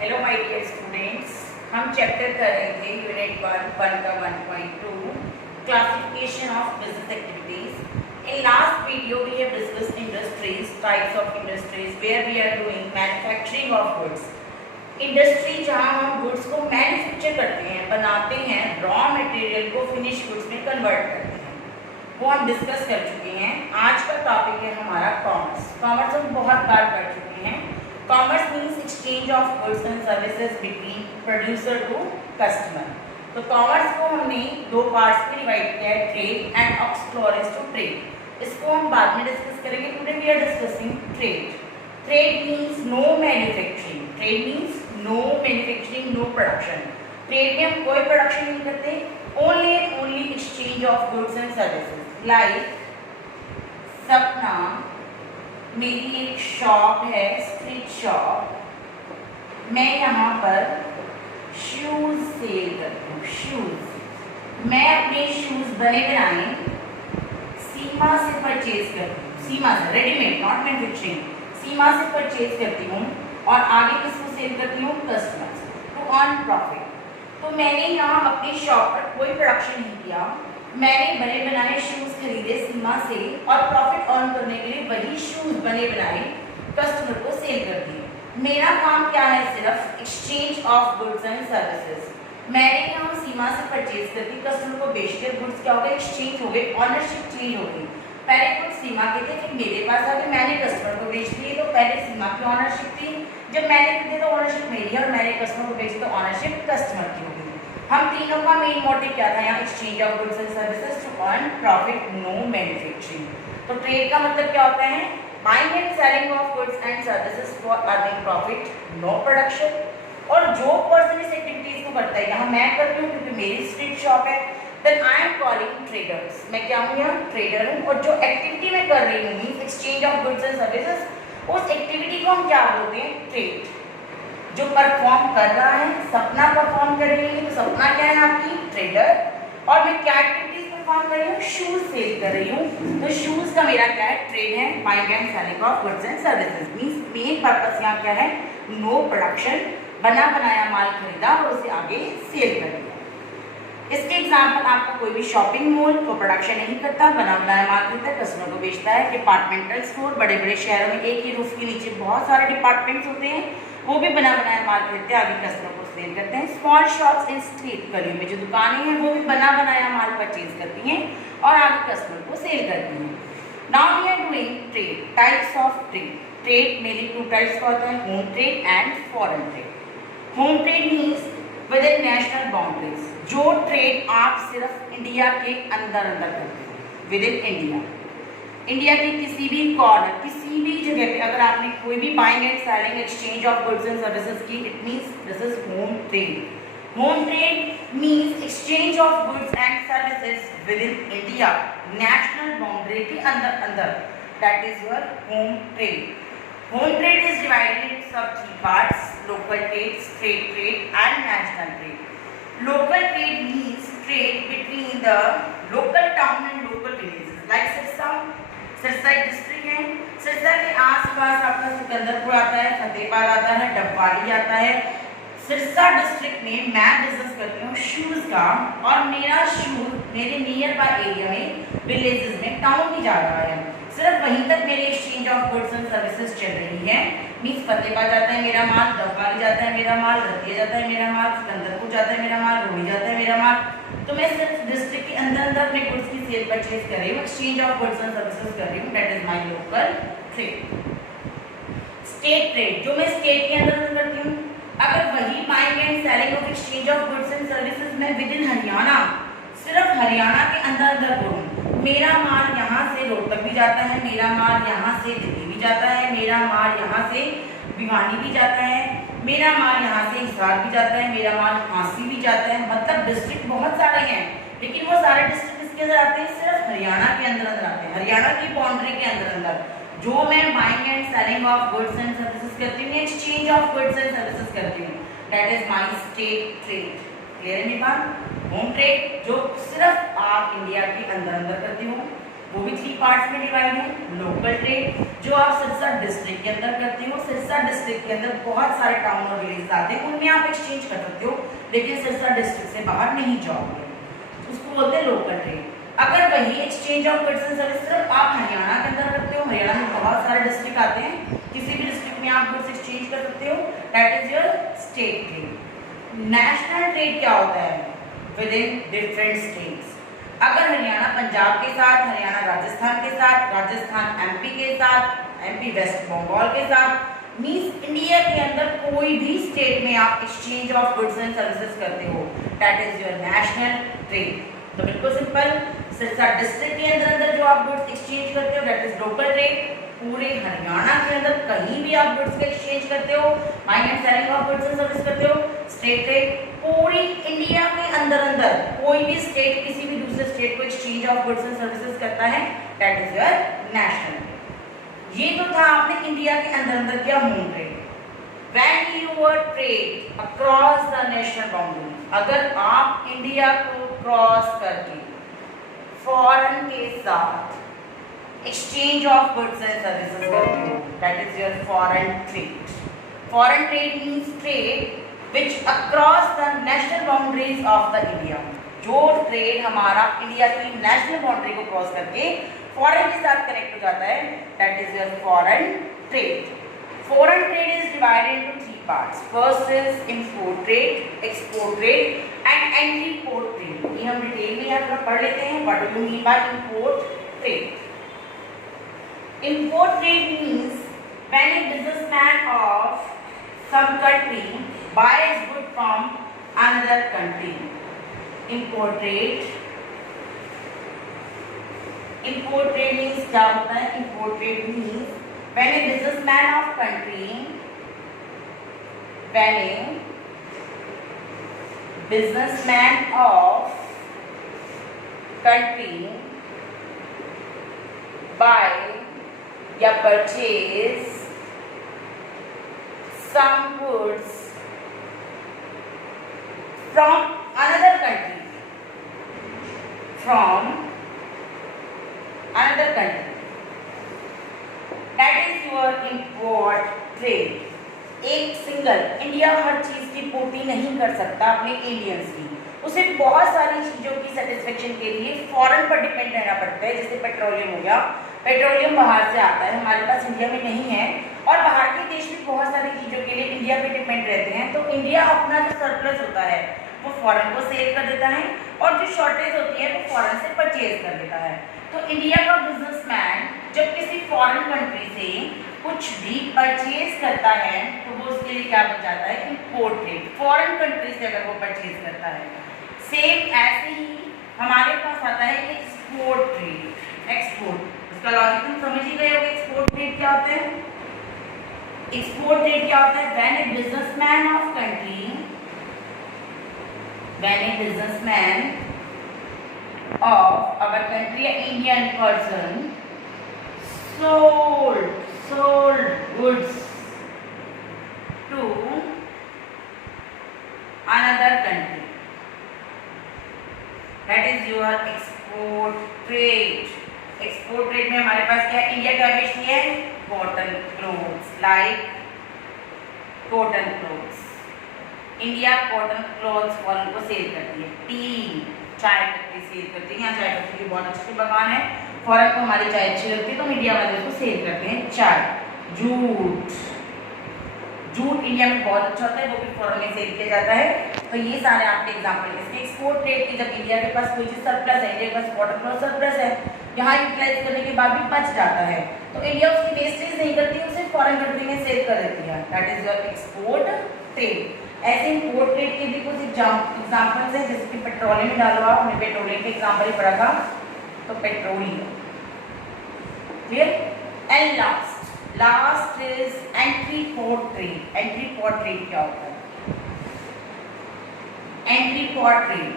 Hello my dear students, हम chapter कर रहे थे यूनिट 1 का 1.2 classification of business activities. In last video we have discussed industries, types of industries where we are doing manufacturing of goods. Industry जहां हम goods को manufacture करते हैं, बनाते हैं, रॉ मटेरियल को फिनिश गुड्स में कन्वर्ट करते हैं, वो हम डिस्कस कर चुके हैं। आज का टॉपिक है हमारा कॉमर्स। कॉमर्स हम बहुत बार कर चुके हैं। Commerce means exchange of goods and services between producer to customer। तो कॉमर्स को हमने दो पार्ट्स में डिवाइड किया है, trade and auxiliaries to trade. इसको हम बाद में डिस्कस करेंगे। Today we are discussing trade. Trade means no manufacturing. Trade means no manufacturing, no production. Trade में हम कोई प्रोडक्शन नहीं करते, only exchange of goods and services. Like Sapna मेरी एक शॉप है, स्ट्रीट शॉप। मैं यहाँ पर शूज सेल करती हूँ। शूज मैं अपने शूज बने बनाए सीमा से परचेज करती हूँ। सीमा से, रेडीमेड, नॉट मैन्युफैक्चरिंग। सीमा से परचेज करती हूँ और आगे किसको सेल करती हूँ? Customers, to earn profit. तो मैंने यहाँ अपनी शॉप पर कोई प्रोडक्शन नहीं किया, मैंने बने बनाए शूज खरीदे सीमा से और प्रॉफिट अर्न करने के लिए वही शूज बने बनाए कस्टमर को सेल कर दिए। मेरा काम क्या है? सिर्फ exchange of goods and services. मैंने यहाँ सीमा से परचेज कर दी, कस्टमर को बेच दिया, गुड्स क्या हो गए? एक्सचेंज हो गए, ऑनरशिप चेंज हो गई। पहले कुछ सीमा के थे, फिर मेरे पास आ गए, मैंने कस्टमर को बेच दिए। तो पहले सीमा की ऑनरशिप थी, जब मैंने खरीदे तो ऑनरशिप मेरी है और मैंने कस्टमर को बेची तो ऑनरशिप कस्टमर की हो गई। हम तीनों का मेन मोटिव क्या था यहाँ? Exchange of goods and services to earn profit, no manufacturing. तो ट्रेड का मतलब क्या होता है? Buying and selling of goods and services for earning profit, no production. और जो पर्सन इस एक्टिविटीज को करता है, यहाँ मैं कर रही हूँ क्योंकि मेरी स्ट्रीट शॉप है, then I am calling traders. मैं क्या हूँ? यहाँ ट्रेडर हूँ। और जो एक्टिविटी मैं कर रही हूँ means exchange of goods and services, उस एक्टिविटी को हम क्या बोलते हैं? ट्रेड। जो परफॉर्म कर रहा है, सपना परफॉर्म कर रही है, तो सपना क्या है? आपकी ट्रेडर। और मैं क्या एक्टिविटीज परफॉर्म कर रही हूँ? शूज सेल कर रही हूँ। तो शूज का मेरा क्या है? ट्रेड है, buying and selling of goods and services. Means main purpose यहाँ क्या है? नो प्रोडक्शन, बना बनाया माल खरीदा और उसे आगे सेल कर दिया। इसके एग्जाम्पल आपका कोई भी शॉपिंग मॉल तो प्रोडक्शन नहीं करता, बना बनाया माल खरीदता है, कस्टमर को बेचता है। डिपार्टमेंटल स्टोर, बड़े बड़े शहरों में एक ही रूफ के नीचे बहुत सारे डिपार्टमेंट्स होते हैं, वो भी बना बनाया माल खरीदते हैं, आगे कस्टमर को सेल करते हैं। स्मॉल शॉप्स इन स्ट्रीट, गलियों में जो दुकानें हैं वो भी बना बनाया माल परचेज करती हैं और आगे कस्टमर को सेल करती हैं। Now we are doing trade, types of trade. Trade mainly two types का होता है, home trade and foreign trade. Home trade means within national boundaries, जो ट्रेड आप सिर्फ इंडिया के अंदर करते हो, विद इन इंडिया। इंडिया के किसी भी कॉर्नर, किसी भी जगह पे अगर आपने कोई भी buying and selling, exchange of goods and services की, it means this is home trade. Home trade means exchange of goods and services within India, national boundary के अंदर, that is your home trade. Home trade is divided into sub three parts: local trade, state trade and national trade। Local trade means trade between the local town and local villages, like Sirsa एक district है, सिरसा के आसपास आपका सिकंदरपुर आता है, फतेहबाद आता है, डबवाली आता है। सिरसा डिस्ट्रिक्ट में मैं बिजनेस करती हूँ शूज का, और मेरा शूज मेरे नियर बाय एरिया में, विलेजेस में, टाउन भी जा रहा है, सिर्फ वहीं तक मेरी exchange of goods and services चल रही है। मीन्स फतेहबाद जाता है मेरा माल, डबवाली जाता है मेरा माल, रतिया जाता है मेरा माल, सिकंदरपुर जाता है मेरा माल, रोही जाता है मेरा माल। तो मैं सिर्फ डिस्ट्रिक्ट के अंदर अपने गुड्स की सेल परचेज कर रही हूँ, exchange of goods and services कर रही हूँ, that is my local trade. State trade, जो मैं स्टेट के अंदर करती हूँ, अगर वही buying and selling of exchange of goods and services मैं विद इन हरियाणा, सिर्फ हरियाणा के अंदर करूँ, मेरा माल यहाँ से रोहतक भी जाता है, मेरा माल यहाँ से दिल्ली भी जाता है, मेरा माल यहाँ से भिवानी भी जाता है, मेरा माल यहाँ से हिसार भी जाता है, मेरा माल झांसी भी जाता है। मतलब डिस्ट्रिक्ट बहुत सारे हैं, लेकिन वो सारे डिस्ट्रिक्ट किसके अंदर आते हैं? सिर्फ हरियाणा के अंदर आते हैं, हरियाणा की बाउंड्री के अंदर। जो मैं buying and selling of goods and services करती हूँ, exchange of goods and services करती हूँ, that is my state trade. Clear है मेरी बात? होम ट्रेड जो सिर्फ आप इंडिया के अंदर करती हो, वो भी 3 पार्ट्स में डिवाइड है। लोकल ट्रेड जो आप सिरसा डिस्ट्रिक्ट के अंदर करते हो, सिरसा डिस्ट्रिक्ट के अंदर बहुत सारे टाउन और विलेज आते हैं, उनमें आप एक्सचेंज कर सकते हो, लेकिन सिरसा डिस्ट्रिक्ट से बाहर नहीं जाओगे, उसको बोलते हैं लोकल ट्रेड। अगर वही exchange of goods and service सिर्फ आप हरियाणा के अंदर करते हो, हरियाणा में बहुत सारे डिस्ट्रिक्ट आते हैं, किसी भी डिस्ट्रिक्ट में आप गुड्स एक्सचेंज कर सकते हो, that is your state trade. National trade क्या होता है? With in different states. अगर हरियाणा पंजाब के साथ, हरियाणा राजस्थान के साथ, राजस्थान एमपी के साथ, एमपी वेस्ट बंगाल के साथ, मींस इंडिया के अंदर कोई भी स्टेट में आप exchange of goods and services करते हो, that is your national trade. तो बिल्कुल सिंपल, सिरसा डिस्ट्रिक्ट के अंदर जो आप गुड्स एक्सचेंज करते हो दैट इज लोकल ट्रेड। पूरे हरियाणा के अंदर कहीं भी आप गुड्स का एक्सचेंज करते हो, buying and selling of goods and service करते हो, स्टेट ट्रेड। पूरी इंडिया के अंदर कोई भी स्टेट किसी भी दूसरे स्टेट को exchange of goods and services करता है, that is your national trade. ये तो था आपने इंडिया के अंदर किया home trade. When you trade across the national boundary, अगर आप इंडिया को क्रॉस करके फॉरेन के साथ exchange of goods and services करते हो, that is your foreign trade. Foreign trade means trade which across the national boundaries of the India. जो trade हमारा इंडिया की नेशनल बाउंड्री को क्रॉस करके फॉरेन के साथ कनेक्ट हो जाता है, that is your foreign trade. Foreign trade is divided into 3 parts. First is import trade, export trade and entry-port trade. ये हम डिटेल में यहाँ थोड़ा पढ़ लेते हैं. What do you mean by import trade? Import trade means when a businessman of some country buys goods from another country. Import trade. Import trade means क्या होता है? Import trade means when a businessman of country buy या purchase some goods from another country, that is your import trade. एक single India हर चीज की पूर्ति नहीं कर सकता अपने इंडियंस की, उसे बहुत सारी चीजों की सेटिस्फेक्शन के लिए फॉरेन पर डिपेंड रहना पड़ता है। जैसे पेट्रोलियम हो गया, पेट्रोलियम बाहर से आता है, हमारे पास इंडिया में नहीं है, और बाहर के देश भी बहुत सारी चीजों के लिए इंडिया पे डिपेंड रहते हैं। तो इंडिया अपना जो सरप्लस होता है वो फॉरेन को सेल कर देता है, और जो शॉर्टेज होती है वो फॉरेन से परचेज कर देता है। तो इंडिया का बिजनेसमैन जब किसी फॉरेन कंट्री से कुछ भी परचेज करता है तो वो उसके लिए क्या बन जाता है? Import trade. फॉरेन कंट्री से अगर वो परचेज करता है, सेम ऐसे ही हमारे पास आता है एक्सपोर्ट ट्रेड। एक्सपोर्ट, इसका लॉजिक तुम समझ ही गए हो कि एक्सपोर्ट ट्रेड क्या होता है। एक्सपोर्ट ट्रेड क्या होता है? When a businessman of country, when a businessman of our country, an Indian person sold goods to another country, that is your export trade. export trade में हमारे पास क्या है? इंडिया क्या बेचती है? Cotton clothes, like cotton clothes. India cotton clothes foreign को sell करती है। टी, चाय पत्ती सेल करती है, यहाँ चाय पत्ती की बहुत अच्छे बागान है, फॉरेन को हमारी चाय अच्छी लगती है तो मीडिया वाले उसको सेल करते हैं। चाय, जूट, जूट इंडिया में बहुत अच्छा होता है, वो भी फॉरेन में सेल किया जाता है। तो ये सारे आपके एग्जाम्पल इसके एक्सपोर्ट ट्रेड की। जब इंडिया के पास कोई चीज सरप्लस है, इंडिया के पास कॉटन क्लॉथ सरप्लस है, यहाँ यूटिलाइज करने के बाद भी बच जाता है, तो इंडिया उसकी वेस्टेज नहीं करती, उसे फॉरेन कंट्री में सेल कर देती है, that is your export trade. ऐसे इंपोर्ट ट्रेड के भी कुछ एग्जाम्पल्स हैं, जैसे कि पेट्रोलियम में डालो, आपने पेट्रोलियम के एग्जाम्पल ही पढ़ा था, तो petroleum clear. And last is entry port trade. Entry port trade क्या होता है? एंट्री पोर्ट ट्रेड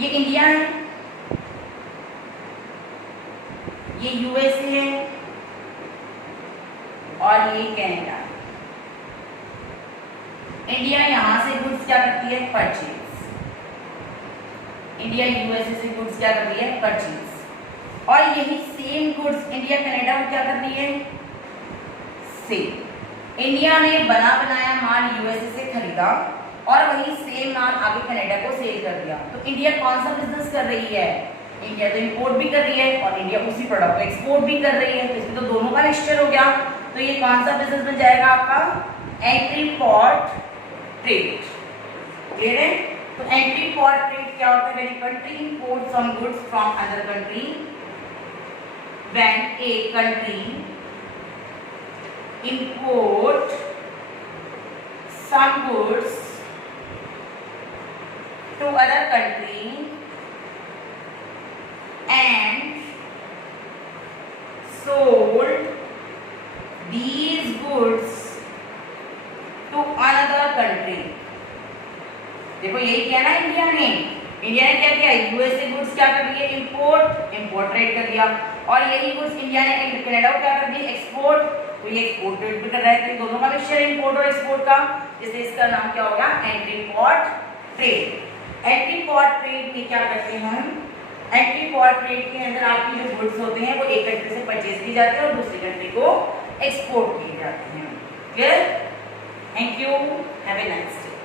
ये इंडिया है, ये यूएसए है और ये कनाडा। इंडिया यहां से गुड्स क्या करती है? परचेज। इंडिया यूएसए से गुड्स क्या कर रही है, परचेज। और यही सेम गुड्स इंडिया कनाडा को क्या कर रही है, सेल। इंडिया ने बना बनाया माल यूएसए से खरीदा और वही सेम माल आगे कनाडा को सेल कर दिया। तो इंडिया कौन सा बिजनेस कर रही है, इंडिया तो इंपोर्ट भी कर रही है और इंडिया उसी प्रोडक्ट को एक्सपोर्ट भी कर रही है, तो इसमें तो दोनों का मिक्सचर हो गया। तो ये कौन सा बिजनेस बन जाएगा आपका, एंट्री पोर्ट ट्रेड। क्लियर है? तो एंट्री पोर्ट ट्रेड क्या होता है, when a country import some goods from other country, when a country import some goods to other country and sold these goods to another country। देखो यही किया ना India ने क्या किया, यूएसए गुड्स क्या कर रही है, इंपोर्ट ट्रेड कर दिया, और यही गुड्स इंडिया ने कनाडा को क्या कर दिया, एक्सपोर्ट। तो ये एक्सपोर्ट ट्रेड भी कर रहा है, तो दोनों का मिक्सचर है इंपोर्ट और एक्सपोर्ट का, इसलिए इसका नाम क्या होगा, entry port trade. Entry port trade में क्या करते हैं हम, एंट्री पोर्ट ट्रेड के अंदर आपकी जो गुड्स होते हैं वो एक कंट्री से परचेज की जाती है और दूसरी कंट्री को एक्सपोर्ट किए जाते हैं। Clear? Thank you, have a nice day.